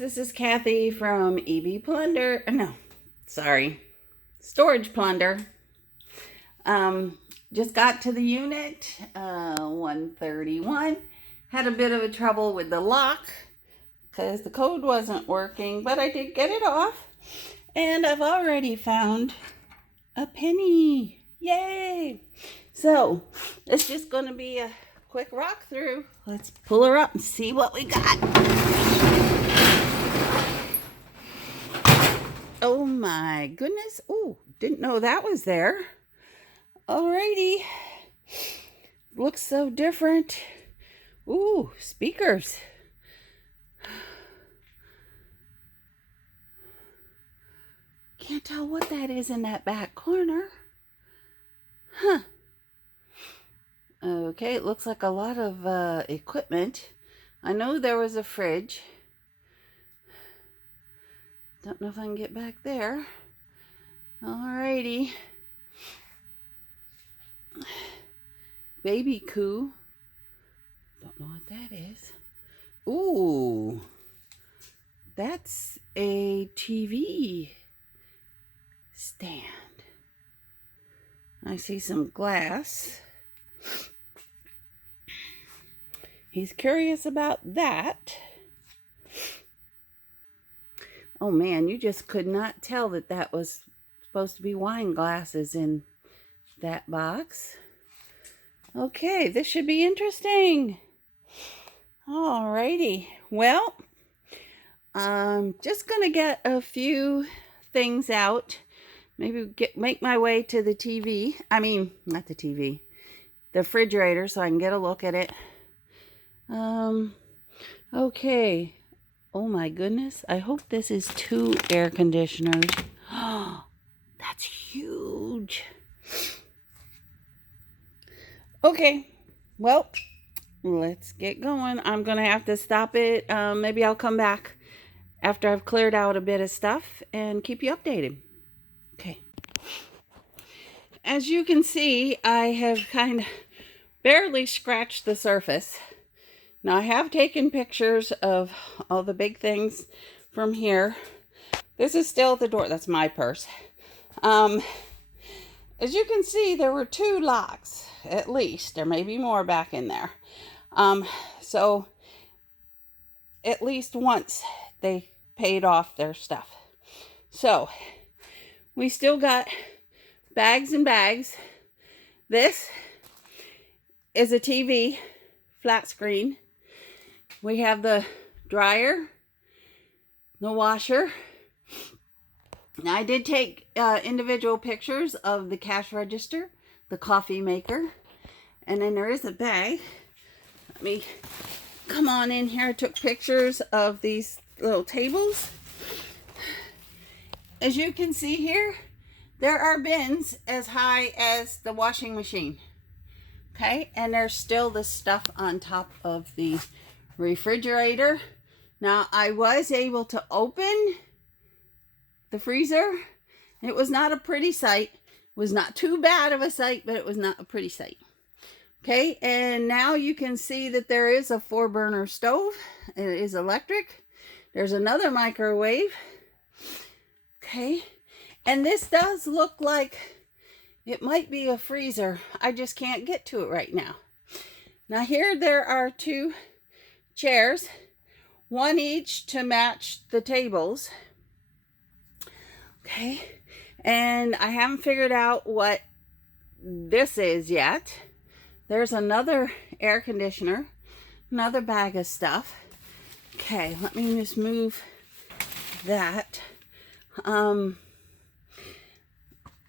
this is Kathy from Plunder. No, sorry, Storage Plunder. Just got to the unit, 131. Had a bit of a trouble with the lock because the code wasn't working, but I did get it off. And I've already found a penny. Yay! So, it's just going to be a quick rock through. Let's pull her up and see what we got. Oh my goodness. Oh, didn't know that was there. Alrighty. Looks so different. Ooh, speakers. Can't tell what that is in that back corner. Huh. Okay, it looks like a lot of equipment. I know there was a fridge. Don't know if I can get back there. Alrighty. Baby coo. Don't know what that is. Ooh. That's a TV stand. I see some glass. He's curious about that. Oh man, you just could not tell that that was supposed to be wine glasses in that box. Okay, this should be interesting. Alrighty, well, I'm just gonna get a few things out. Maybe make my way to the TV. I mean, not the TV, the refrigerator, so I can get a look at it. Okay. Oh my goodness. I hope this is 2 air conditioners. Oh, that's huge. Okay. Well, let's get going. I'm going to have to stop it. Maybe I'll come back after I've cleared out a bit of stuff and keep you updated. Okay. As you can see, I have kind of barely scratched the surface. Now, I have taken pictures of all the big things from here. This is still the door. That's my purse. As you can see, there were 2 locks, at least. There may be more back in there. So, at least once they paid off their stuff. So, we still got bags and bags. This is a TV, flat screen. We have the dryer, the washer. Now, I did take individual pictures of the cash register, the coffee maker, and then there is a bag. Let me come on in here. I took pictures of these little tables. As you can see here, there are bins as high as the washing machine. Okay, and there's still the stuff on top of the refrigerator. Now, I was able to open the freezer. It was not a pretty sight. It was not too bad of a sight, but it was not a pretty sight. Okay, and now you can see that there is a 4-burner stove. It is electric. There's another microwave. Okay, and this does look like it might be a freezer. I just can't get to it right now. Now, here there are 2 chairs, 1 each to match the tables. Okay, and I haven't figured out what this is yet. There's another air conditioner, another bag of stuff. Okay, let me just move that. And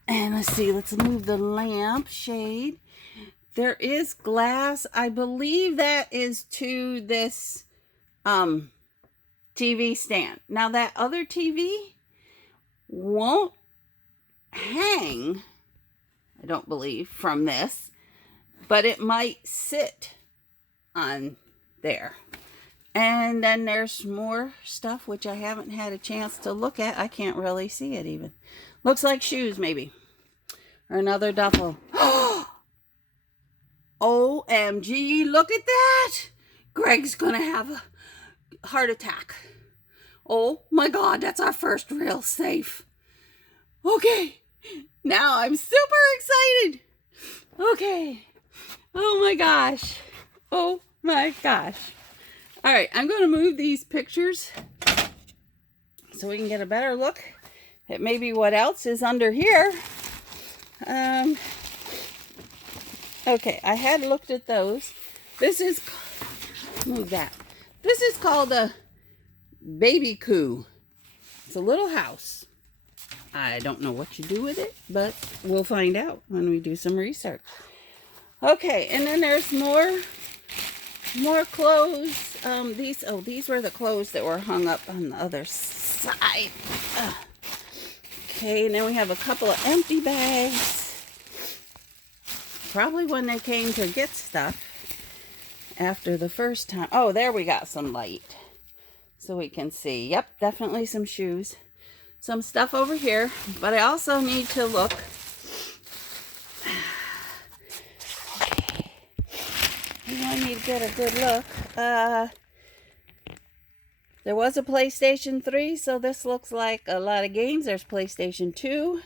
let's see, let's move the lamp shade. There is glass. I believe that is to this TV stand. Now, that other TV won't hang, I don't believe, from this, but it might sit on there. And then there's more stuff which I haven't had a chance to look at. I can't really see it even. Looks like shoes, maybe. Or another duffel. OMG, look at that! Greg's gonna have a heart attack. Oh my God, that's our first real safe. Okay, now I'm super excited. Okay, oh my gosh. Oh my gosh. All right, I'm going to move these pictures so we can get a better look at maybe what else is under here. Okay, I had looked at those. This is, move that. This is called a baby coo. It's a little house. I don't know what you do with it, but we'll find out when we do some research. Okay, and then there's more clothes. These were the clothes that were hung up on the other side. Okay, and then we have a couple of empty bags. Probably when they came to get stuff after the first time. Oh, there we got some light so we can see. Yep, definitely some shoes. Some stuff over here, but I also need to look. Okay, I need to get a good look. There was a PlayStation 3, so this looks like a lot of games. There's PlayStation 2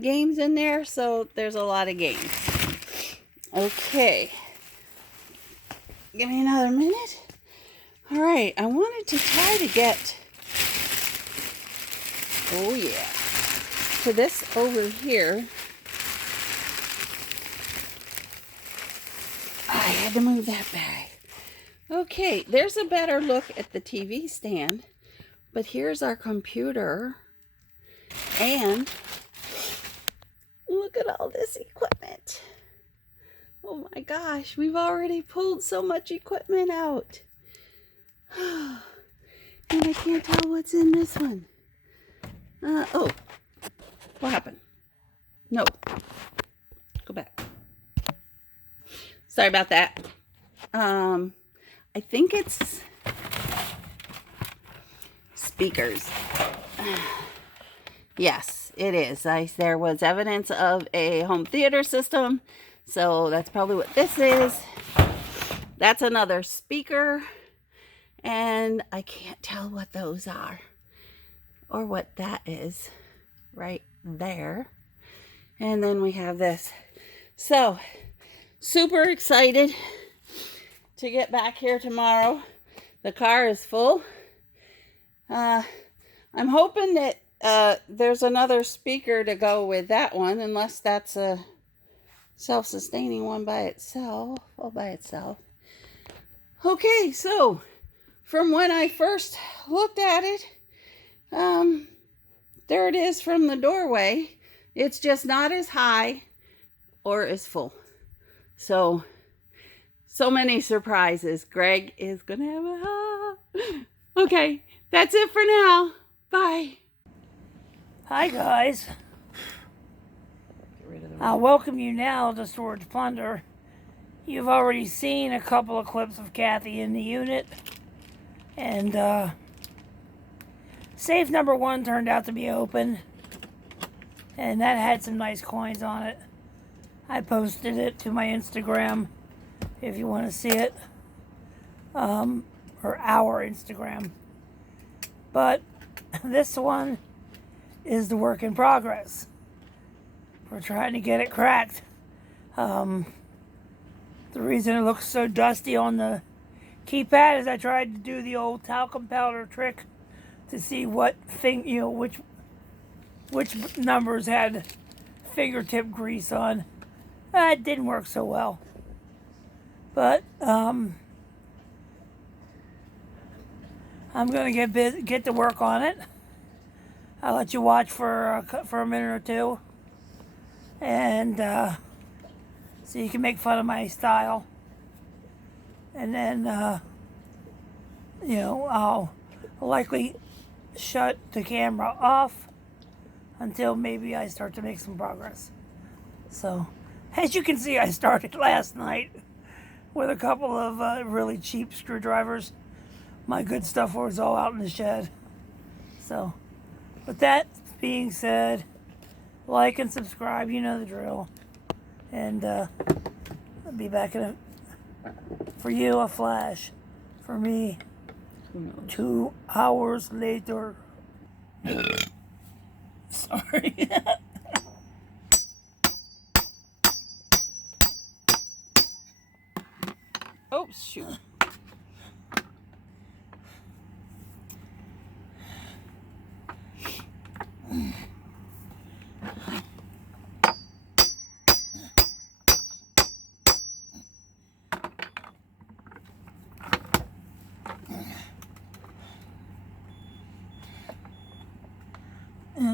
games in there, so there's a lot of games. Okay. Give me another minute. All right, I wanted to try to get, oh yeah, to this over here. I had to move that bag. Okay, there's a better look at the TV stand, but here's our computer, and look at all this equipment. Oh my gosh, we've already pulled so much equipment out. And I can't tell what's in this one. Oh, what happened? No, go back. Sorry about that. I think it's speakers. Yes, it is. There was evidence of a home theater system, so that's probably what this is. That's another speaker, and I can't tell what those are or what that is right there. And then we have this. So, super excited to get back here tomorrow. The car is full. I'm hoping that there's another speaker to go with that one, unless that's a self-sustaining one by itself, all by itself. Okay, so from when I first looked at it, there it is from the doorway. It's just not as high or as full. So many surprises. Greg is gonna have a okay, that's it for now. Bye. Hi guys. I'll welcome you now to Storage Plunder. You've already seen a couple of clips of Kathy in the unit, and safe number 1 turned out to be open, and that had some nice coins on it. I posted it to my Instagram if you want to see it, or our Instagram. But this one is the work in progress. We're trying to get it cracked. The reason it looks so dusty on the keypad is I tried to do the old talcum powder trick to see what thing, which numbers had fingertip grease on. It didn't work so well. But I'm gonna get to work on it. I'll let you watch for a minute or two, and so you can make fun of my style. And then I'll likely shut the camera off until maybe I start to make some progress. So, as you can see, I started last night with a couple of really cheap screwdrivers. My good stuff was all out in the shed. So, with that being said, like and subscribe, you know the drill. And I'll be back in for you, a flash. For me, Who knows? 2 hours later. Sorry. Oh, shoot.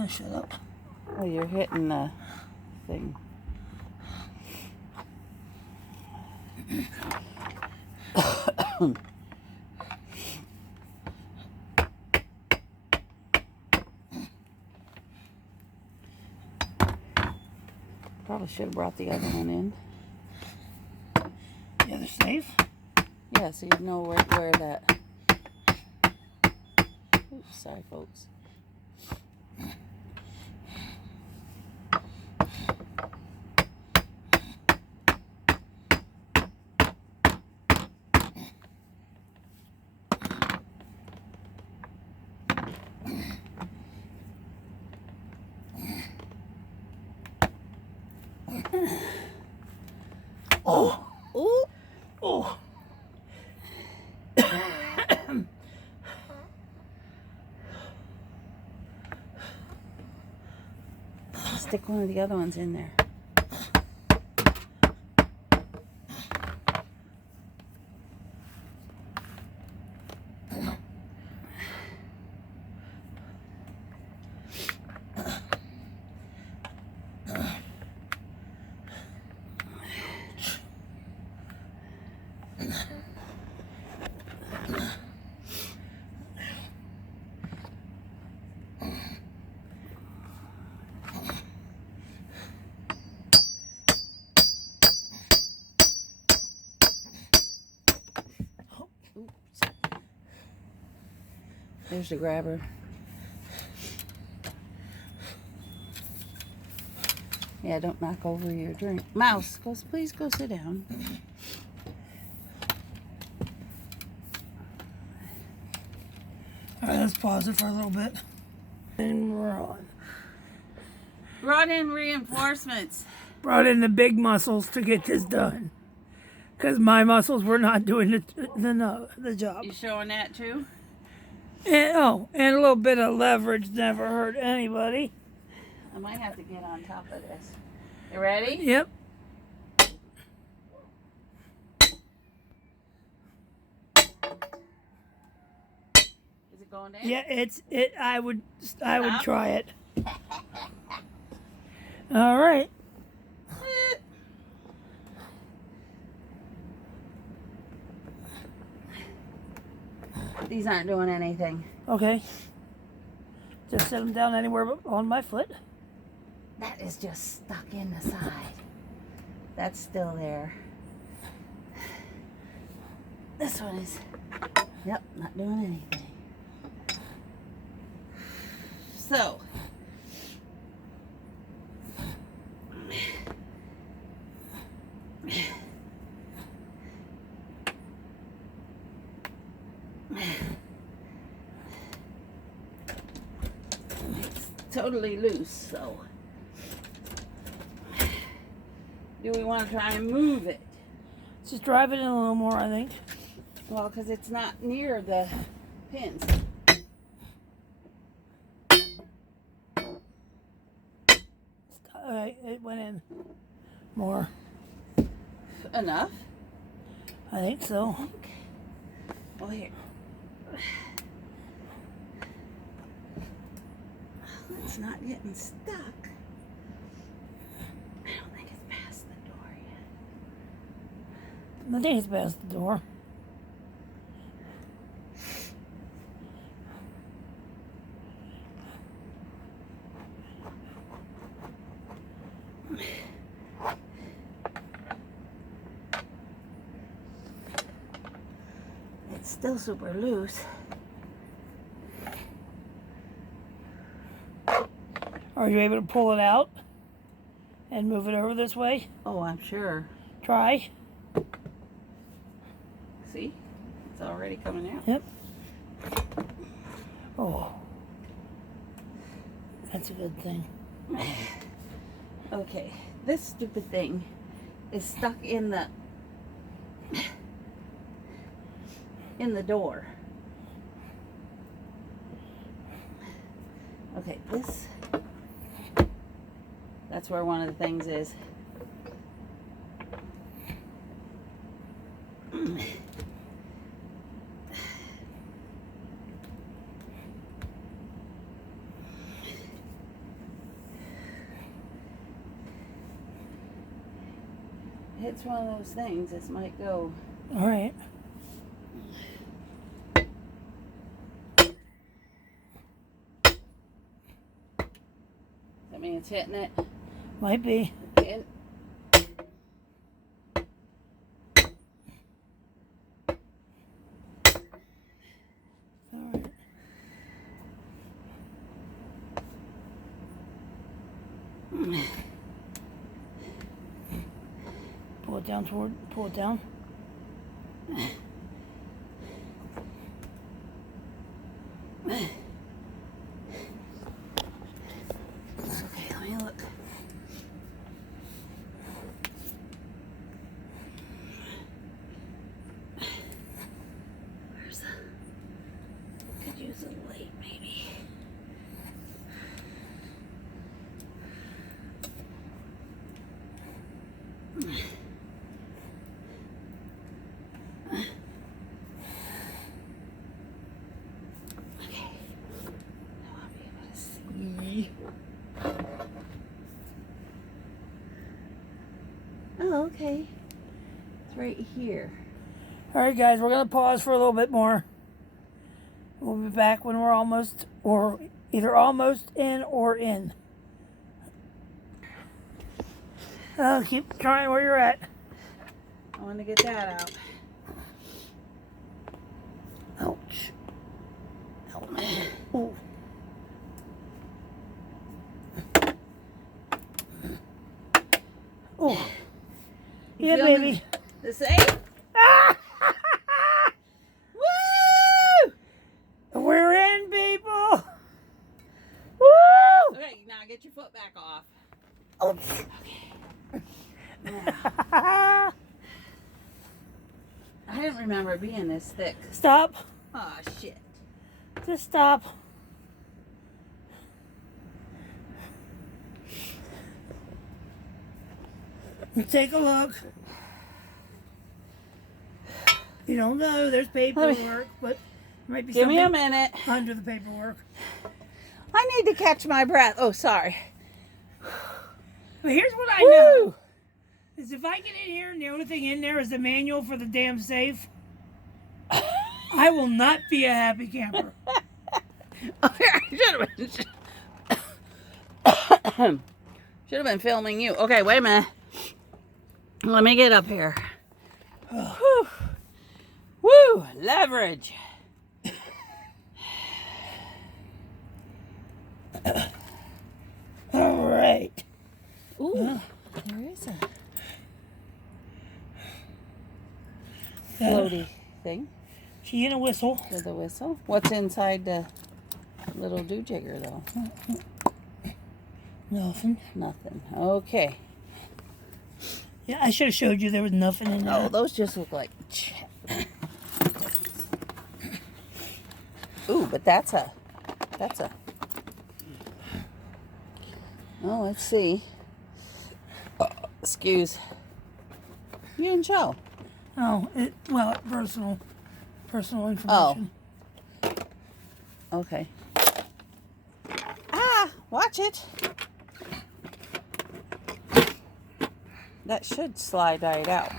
Shut up. Oh, you're hitting the thing. Probably should have brought the other one in. The other safe? Yeah, so you know where that. Oops, sorry, folks. Oh. Ooh. Oh. Stick one of the other ones in there. Oops. There's the grabber. Yeah, don't knock over your drink. Mouse, please go sit down. Alright, let's pause it for a little bit. And we're on. Brought in reinforcements. Brought in the big muscles to get this done. Because my muscles were not doing the job. You showing that too? And a little bit of leverage never hurt anybody. I might have to get on top of this. You ready? Yep. Is it going in? Yeah, I would try it. All right. These aren't doing anything. Okay. Just set them down anywhere but on my foot. That is just stuck in the side. That's still there. This one is, yep, not doing anything. So, it's totally loose, so do we want to try and move it? Just drive it in a little more, I think. Well, because it's not near the pins. It went in more. Enough? I think so. Okay. Well, here. It's not getting stuck. I don't think it's past the door yet. I think it's past the door. It's still super loose. Are you able to pull it out and move it over this way? Oh, I'm sure. Try. See? It's already coming out. Yep. Oh, that's a good thing. Okay, this stupid thing is stuck in the door. Okay, that's where one of the things is. It's one of those things. This might go. All right. I mean, it's hitting it. Might be. And All right. Pull it down pull it down. okay, let me look. Where's the? Could use a light, maybe. Oh, okay. It's right here. All right, guys, we're going to pause for a little bit more. We'll be back when we're almost, or either almost in or in. Oh, keep trying where you're at. I want to get that out. Ouch. Ouch. Ooh. Oh. Yeah, baby. The same? Woo! We're in, people. Woo! Okay, now get your foot back off. Oh. Okay. I didn't remember it being this thick. Stop. Oh, shit. Just stop. Take a look. You don't know. There's paperwork, but there might be Give me something a minute. under the paperwork. I need to catch my breath. Oh, sorry. But here's what I Woo! know. Is if I get in here and the only thing in there is the manual for the damn safe, I will not be a happy camper. Should have been filming you. Okay, wait a minute. Let me get up here. Whew. Woo! Leverage. All right. Ooh, there is a Yeah. floaty thing She in a whistle. with a whistle. What's inside the little doojigger, though? Nothing. Nothing. Okay. Yeah, I should have showed you there was nothing in there. Oh, those just look like. Ooh, but that's a. Oh, let's see. Excuse. You didn't show. Oh, personal information. Okay. Ah, watch it. That should slide right out.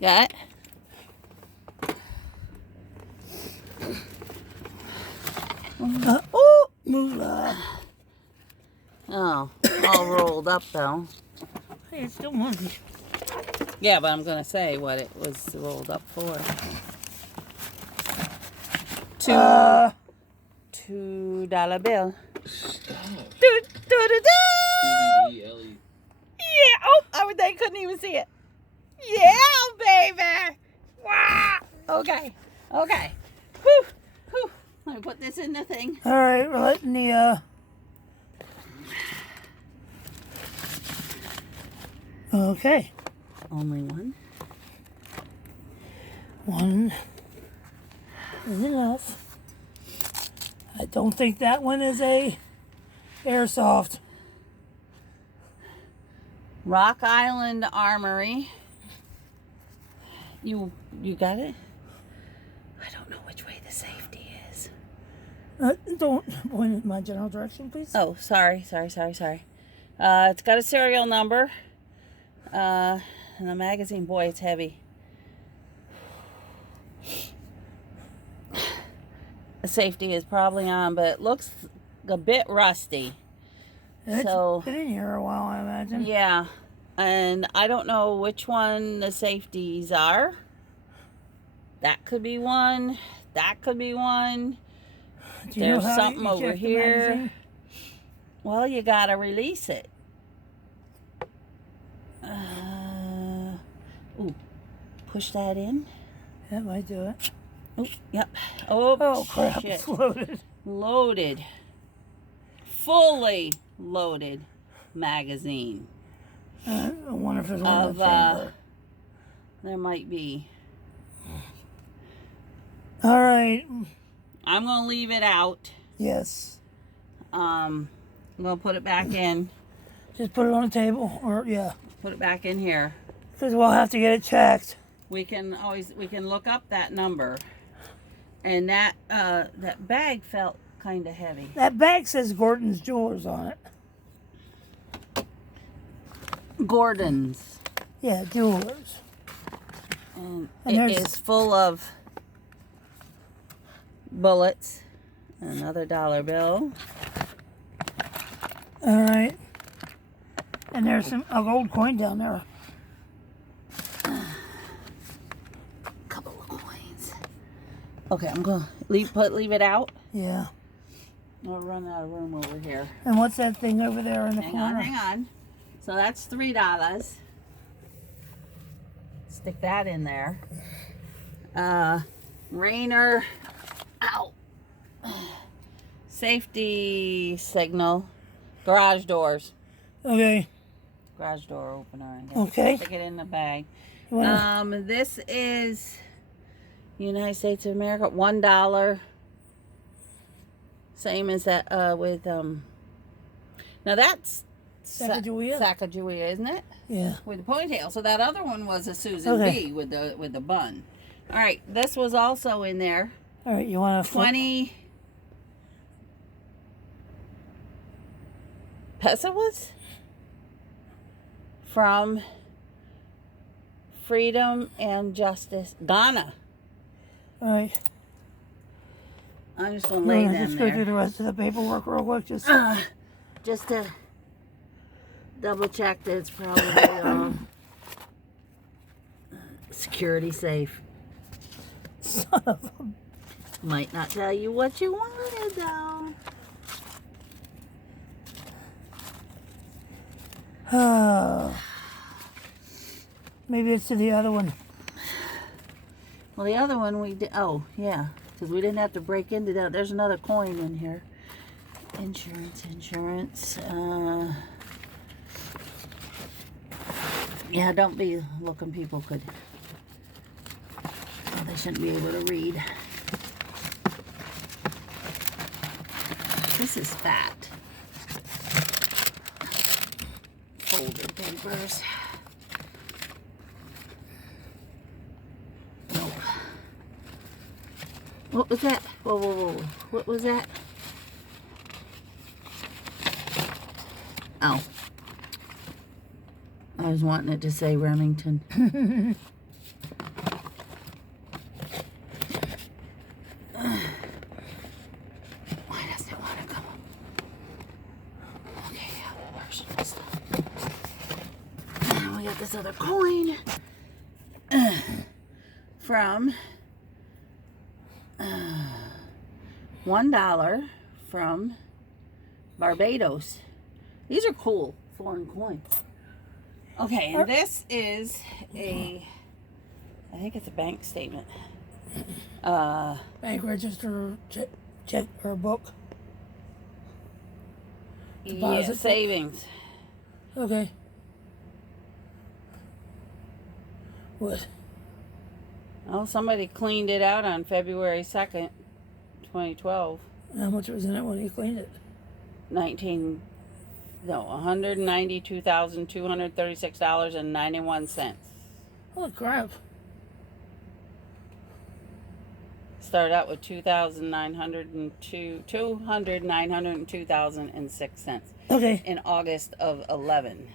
Got it? Oh, moolah. Oh, all rolled up though. Hey, it's still monkey. Yeah, but I'm gonna say what it was rolled up for. $2 bill. Dude. Do-do-do. CDD, Yeah. Oh, they couldn't even see it. Yeah, baby. Wow. Okay. Okay. Whew. Whew. Let me put this in the thing. All right, we're letting the okay. Only one. One is enough. I don't think that one is a airsoft. Rock Island Armory. You got it? I don't know which way the safety is. Don't point in my general direction, please. Oh, sorry. It's got a serial number. And the magazine, boy, it's heavy. The safety is probably on, but it looks a bit rusty. It's So, been in here a while, I imagine. yeah. And I don't know which one the safeties are. That could be one. That could be one. Do you know There's how something you over check the here. magazine? Well, you gotta release it. Ooh, push that in. That might do it. Oh, yep. Oh, Oh crap! shit. It's loaded. Loaded. Fully loaded magazine. I wonder if there's one in Of, the chamber. there might be. All right. I'm gonna leave it out. Yes. I'm gonna put it back in. Just put it on the table, or yeah, Put it back in here. because we'll have to get it checked. We can look up that number. And that bag felt kind of heavy. That bag says Gordon's Jewelers on it. Gordon's. Yeah, Jewelers. And And it there's- is full of bullets. Another dollar bill. All right. And there's a gold coin down there. Couple of coins. Okay, I'm gonna leave it out. Yeah. I'll run out of room over here. And what's that thing over there in the corner? Hang on. So that's $3. Stick that in there. Rainer. Ow. Safety signal. Garage doors. Okay. Garage door opener. Okay. Stick it in the bag. You wanna- This is United States of America. $1. Same as that with now that's Sacagawea? Sacagawea, isn't it? Yeah. With the ponytail. So that other one was a Susan Okay. B with the bun. All right, this was also in there. All right. You want to 20 pesos from Freedom and Justice Ghana. All right. I'm just gonna lay You wanna them just go through there the rest of the paperwork real quick. just to double check that it's probably security safe. Son of a... Might not tell you what you wanted though. Maybe it's to the other one. Well, the other one we did. Oh, yeah, because we didn't have to break into that. There's another coin in here. Insurance. Yeah, don't be looking. People could. Oh, they shouldn't be able to read. This is fat. Folded papers. Nope. What was that? Whoa, whoa, whoa. What was that? Oh. I was wanting it to say Remington. Why doesn't it want to come up? Okay, yeah, where's the stuff? And we got this other coin from $1 from Barbados. These are cool foreign coins. Okay, and this is I think it's a bank statement. Bank register, check or book. Yeah, Deposit savings. Okay. What? Oh, somebody cleaned it out on February 2nd, 2012. How much was in it when you cleaned it? $192,236.91. Holy crap. Started out with $2,902,006 Okay. in August of 11.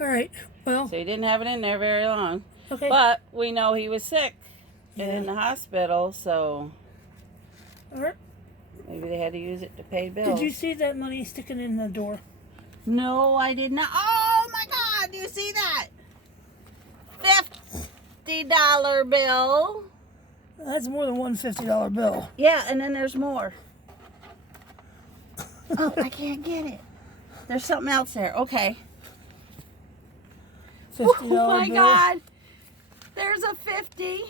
All right. Well. So he didn't have it in there very long. Okay. But we know he was sick and Yeah. in the hospital, so All right. maybe they had to use it to pay bills. Did you see that money sticking in the door? No, I did not. Oh my God! Do you see that? $50 bill. That's more than one $50 bill. Yeah, and then there's more. Oh, I can't get it. There's something else there. Okay. $50 Oh my bill. God! There's a 50.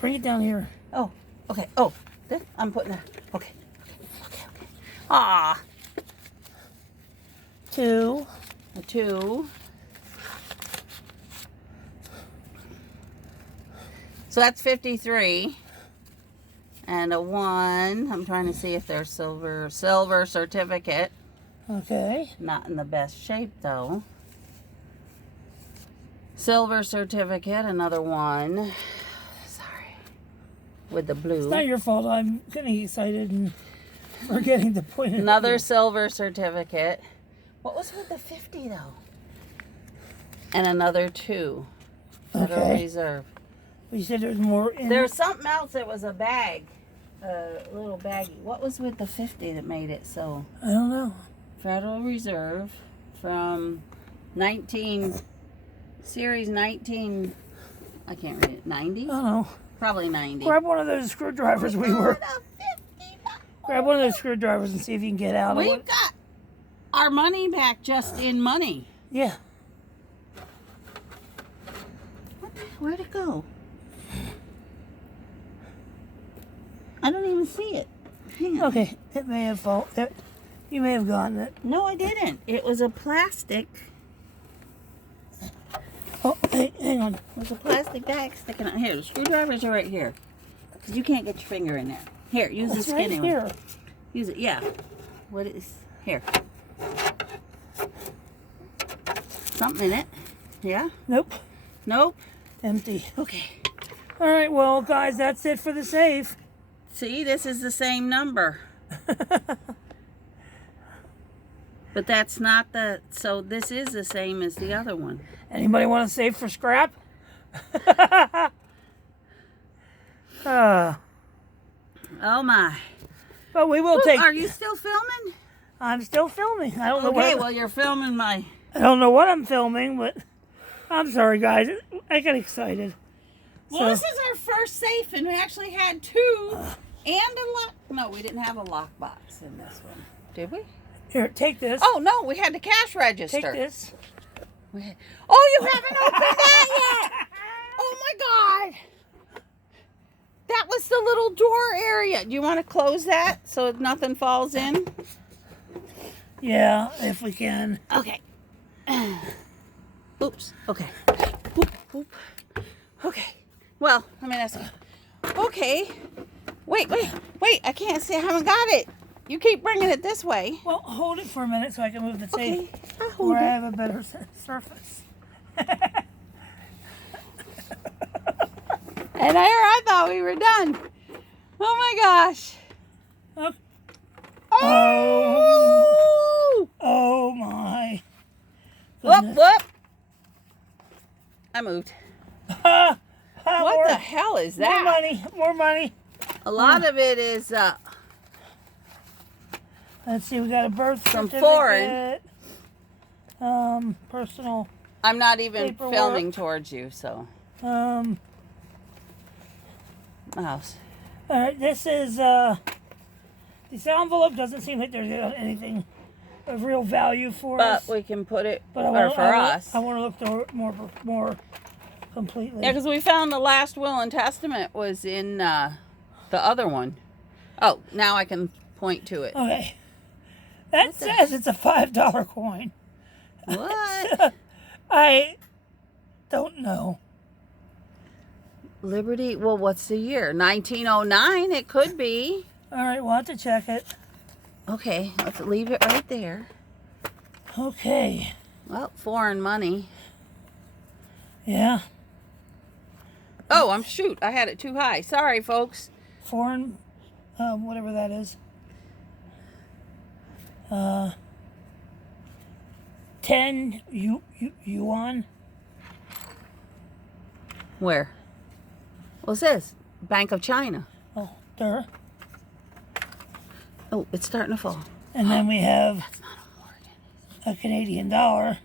Bring it down here. Oh, okay. Oh, this, I'm putting that. Okay. Ah, 2. a 2. So that's 53. And a 1. I'm trying to see if there's silver certificate. Okay. Not in the best shape though. Silver certificate, another 1. Sorry. With the blue. It's not your fault. I'm getting excited and forgetting to point it. Another silver certificate. What was with the 50 though? And another 2. Federal Okay. Reserve. You said there's more in There's something else that was a bag. A little baggie. What was with the 50 that made it so? I don't know. Federal Reserve from series 19, I can't read it, 90? I don't know. Probably 90. Grab one of those screwdrivers we were. What a 50 bucks. Grab one of those screwdrivers and see if you can get out of We've it. got our money back just in money. Yeah. Where'd it go? I don't even see it. Hang on. Okay. It may have fallen. You may have gotten it. No, I didn't. It was a plastic. Oh, hey, hang on. It was a plastic bag sticking out. Here, the screwdrivers are right here. Because you can't get your finger in there. Here, use the It's right skinny one. here. Use it, yeah. What is, here. Something in it. Yeah? Nope. Nope. Empty. Okay. All right. Well, guys, that's it for the safe. See, this is the same number. But that's not so this is the same as the other one. Anybody want to save for scrap? Oh my. But we will take. Are you still filming? I'm still filming. I don't know Okay, what. well you're filming my... I don't know what I'm filming, but I'm sorry, guys. I got excited. Well, this is our first safe, and we actually had 2 and a lock. No, we didn't have a lockbox in this one. Did we? Here, take this. Oh, no, we had the cash register. Take this. Oh, you haven't opened that yet. Oh, my God. That was the little door area. Do you want to close that so nothing falls in? Yeah, if we can. Okay. Oops. Okay. Oop, oop. Okay. Well, let me ask you. Okay. Wait. I can't see. I haven't got it. You keep bringing it this way. Well, hold it for a minute so I can move the tape. Okay. I'll hold Where I it. have a better surface. And I thought we were done. Oh my gosh. Okay. Oh! Oh my. Whoop, goodness. whoop. I moved. What What the hell is More that? money. More money. A lot of it is Let's see. We got a birth From certificate. foreign. Personal. I'm not even Paperwork. filming towards you, so. All Mouse. right. This is This envelope doesn't seem like there's anything of real value for But us. we can put it, But or for us. I want to look through it more completely. Yeah, because we found the last will and testament was in the other one. Oh, now I can point to it. Okay. That says it's a $5 coin. What? I don't know. Liberty, well, what's the year? 1909, it could be. All right, we'll have to check it. Okay, let's leave it right there. Okay. Well, foreign money. Yeah. Oh, shoot, I had it too high. Sorry, folks. Foreign, whatever that is. 10 yuan. Where? What's this? Bank of China. Oh, there. Oh, it's starting to fall. And then we have That's not a Morgan. a Canadian dollar.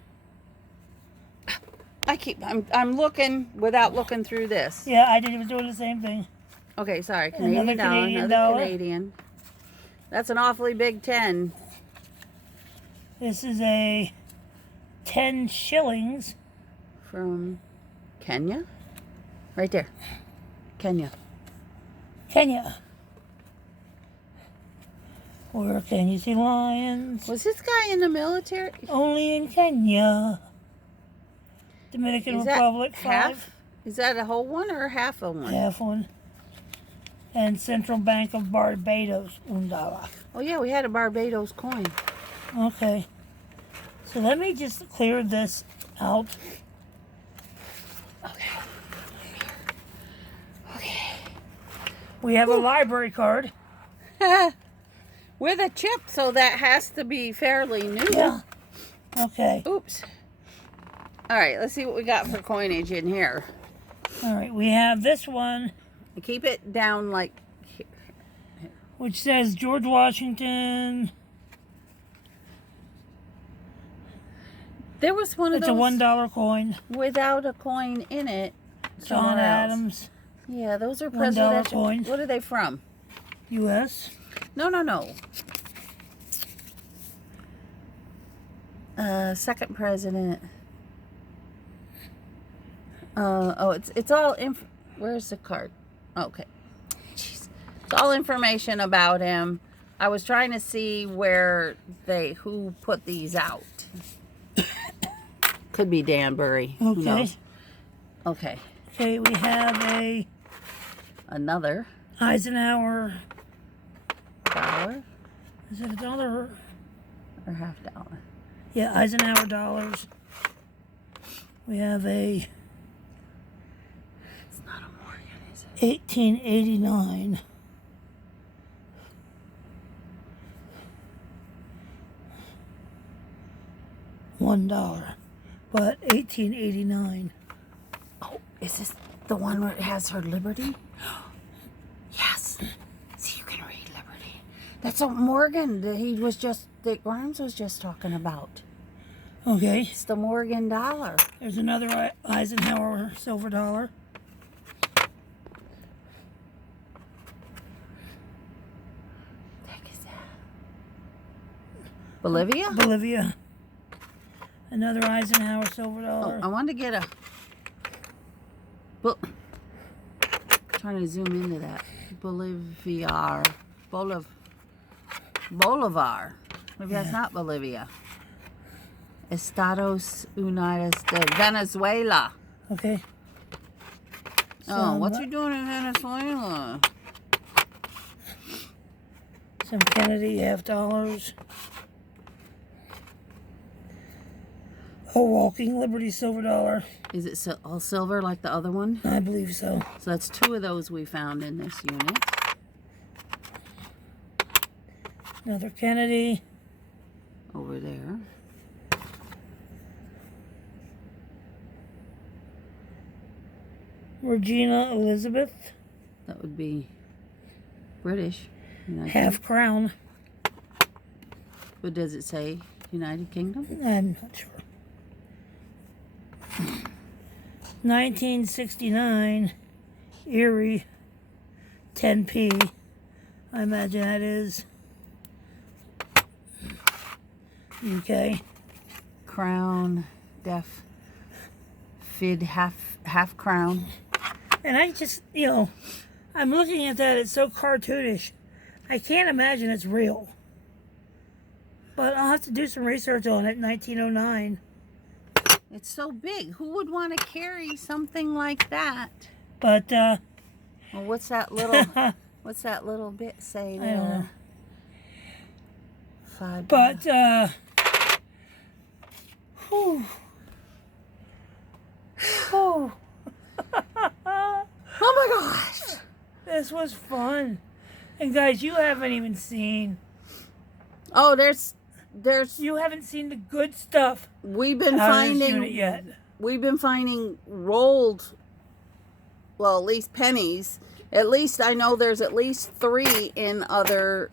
I'm looking without looking through this. Yeah, I was doing the same thing. Okay, sorry. Another Canadian dollar. Canadian. That's an awfully big 10. This is a 10 shillings. From Kenya? Right there. Kenya. Kenya. Where can you see lions? Was this guy in the military? Only in Kenya. Dominican Is that Republic, half? 5. Is that a whole one or half of one? Half one. And Central Bank of Barbados, $1. Oh yeah, we had a Barbados coin. Okay. So let me just clear this out. Okay. Okay. We have a library card. With a chip, so that has to be fairly new. Yeah. Okay. Oops. All right, let's see what we got for coinage in here. All right, we have this one, Keep it down like here. which says George Washington. There was one of It's those a $1 coin. without a coin in it. John somewhere else. Adams, Yeah, those are $1 presidential coins. What are they from? U.S. No. Second president. It's all where's the card? Okay. Jeez. It's all information about him. I was trying to see who put these out. Could be Danbury. Who Okay. knows? Okay. Okay, we have Another Eisenhower. dollar Is it a dollar? or $half. Yeah, Eisenhower dollars. We have It's not a Morgan, is it? 1889. $1, but 1889. Oh, is this the one where it has her liberty? Yes. See, you can read liberty. That's a Morgan that Grimes was just talking about. Okay, It's the Morgan dollar. there's another Eisenhower silver dollar. What the heck is that? Bolivia? Bolivia. Another Eisenhower silver Oh, dollar. I wanted to get a. Trying to zoom into that. Bolivar. Maybe that's not Bolivia. Estados Unidos de Venezuela. Okay. Oh, what you doing in Venezuela? Some Kennedy $half. A Walking Liberty silver dollar. Is it all silver like the other one? I believe so. So that's 2 of those we found in this unit. Another Kennedy. Over there. Regina Elizabeth. That would be British. United Half crown. What does it say? United Kingdom? I'm not sure. 1969 Erie 10p. I imagine that is Okay. Crown, def, fid, half crown. And I just, I'm looking at that. It's so cartoonish. I can't imagine it's real. But I'll have to do some research on it. 1909. It's so big. Who would want to carry something like that? But well, what's that little bit say there? I don't know. $5. But whew. Oh. Oh my gosh. This was fun. And guys, you haven't even seen. Oh, there's. You haven't seen the good stuff. We've been finding rolled. Well, at least pennies. At least I know there's at least 3 in other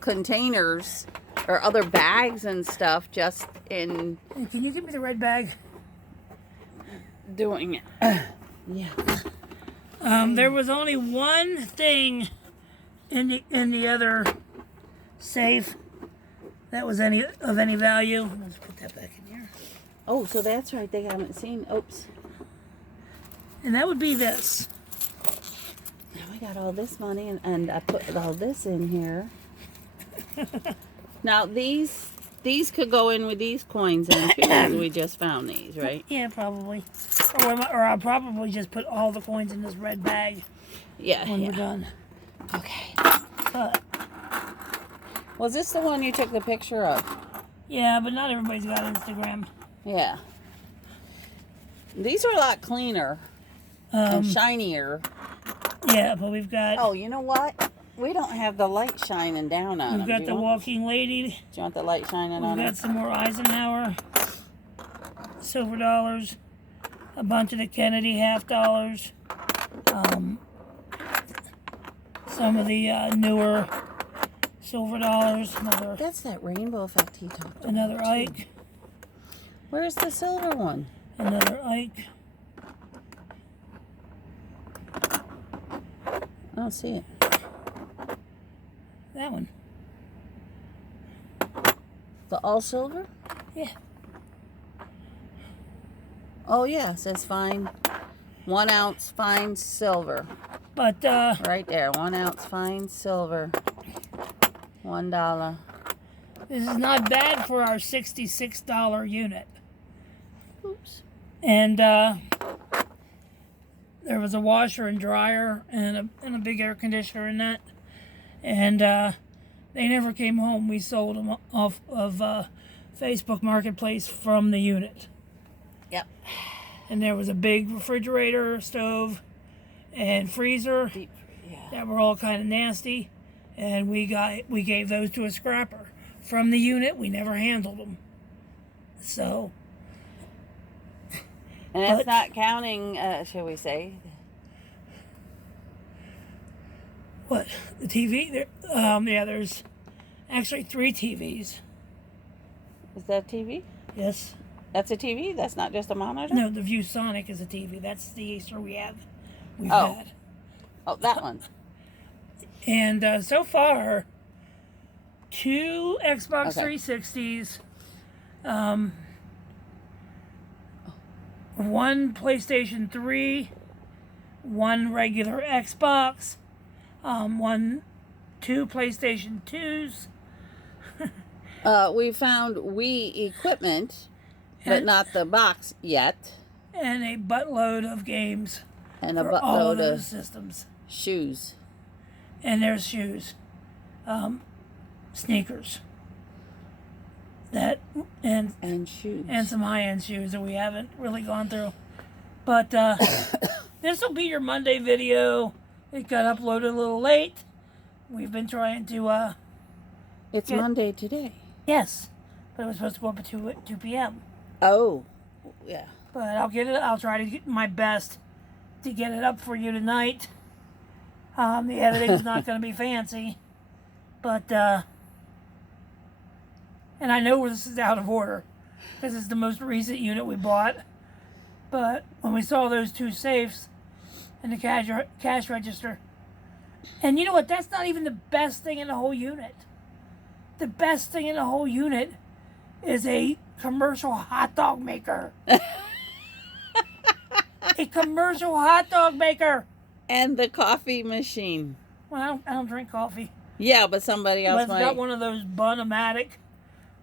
containers or other bags and stuff. Just in. And can you give me the red bag? Doing it. Yeah. There was only one thing in the other safe that was of any value. Let's put that back in here. Oh, so that's right. They haven't seen. Oops. And that would be this. Now I got all this money, and I put all this in here. Now these could go in with these coins in too. 'Cause we just found these, right? Yeah, probably. Or I'll probably just put all the coins in this red bag. Yeah. When we're done. Okay. But Was this the one you took the picture of? yeah, but not everybody's got Instagram. Yeah. These are a lot cleaner and shinier. Yeah, but we've got. Oh, you know what? We don't have the light shining down on them. We've got the walking lady. Do you want the light shining on them? We've got some more Eisenhower silver dollars. A bunch of the Kennedy $50. Some of the newer silver dollars. That's that rainbow effect he talked about. Another Ike. Where's the silver one? Another Ike. I don't see it. That one. The all silver? Yeah. Oh yeah, it says fine. 1 ounce fine silver. But right there, 1 ounce fine silver. $1. This is not bad for our $66 unit. Oops. And there was a washer and dryer and a big air conditioner in that. And they never came home. We sold them off of Facebook Marketplace from the unit. Yep. And there was a big refrigerator, stove, and freezer that were all kind of nasty. And we gave those to a scrapper from the unit. We never handled them. So. And that's not counting, shall we say? What? The TV? Yeah, there's actually 3 TVs. Is that a TV? Yes. That's a TV? That's not just a monitor? No, the ViewSonic is a TV. That's the Acer we've had. Oh, that one. And so far, 2 Xbox 360s, 1 PlayStation 3, 1 regular Xbox, 2 PlayStation 2s. We found Wii equipment, but not the box yet. And a buttload of games. And a for all of buttload those of systems. shoes. And there's shoes. Sneakers. And shoes. And some high-end shoes that we haven't really gone through. But this will be your Monday video. It got uploaded a little late. We've been trying to... it's Monday today. Yes. But it was supposed to go up at 2 p.m. Oh, yeah. But I'll try to get my best to get it up for you tonight. The editing is not going to be fancy. But, and I know this is out of order. This is the most recent unit we bought. But when we saw those 2 safes and the cash register, and you know what? That's not even the best thing in the whole unit. the best thing in the whole unit is a commercial hot dog maker. A commercial hot dog maker. And the coffee machine. Well, I don't drink coffee. Yeah, but somebody else But it's might. got one of those Bun-O-Matic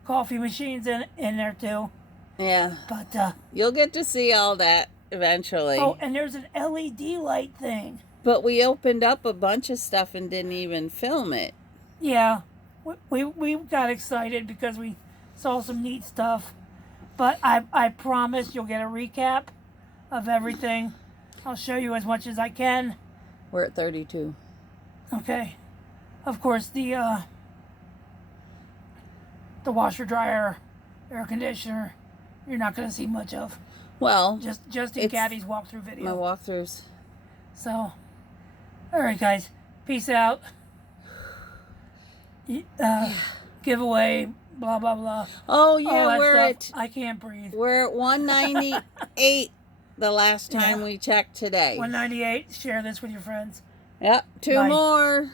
coffee machines in there too. Yeah. But You'll get to see all that eventually. oh, and there's an LED light thing. But we opened up a bunch of stuff and didn't even film it. Yeah, we got excited because we saw some neat stuff. But I promise you'll get a recap of everything. I'll show you as much as I can. We're at 32. Okay. Of course, the washer, dryer, air conditioner, you're not going to see much of. Well, Just in Gabby's walkthrough video. my walkthroughs. So, all right, guys. Peace out. Giveaway, blah, blah, blah. Oh All yeah, that stuff. I can't breathe. we're at 198 the last time we checked today. 198. Share this with your friends. Yep, 2 Bye. more.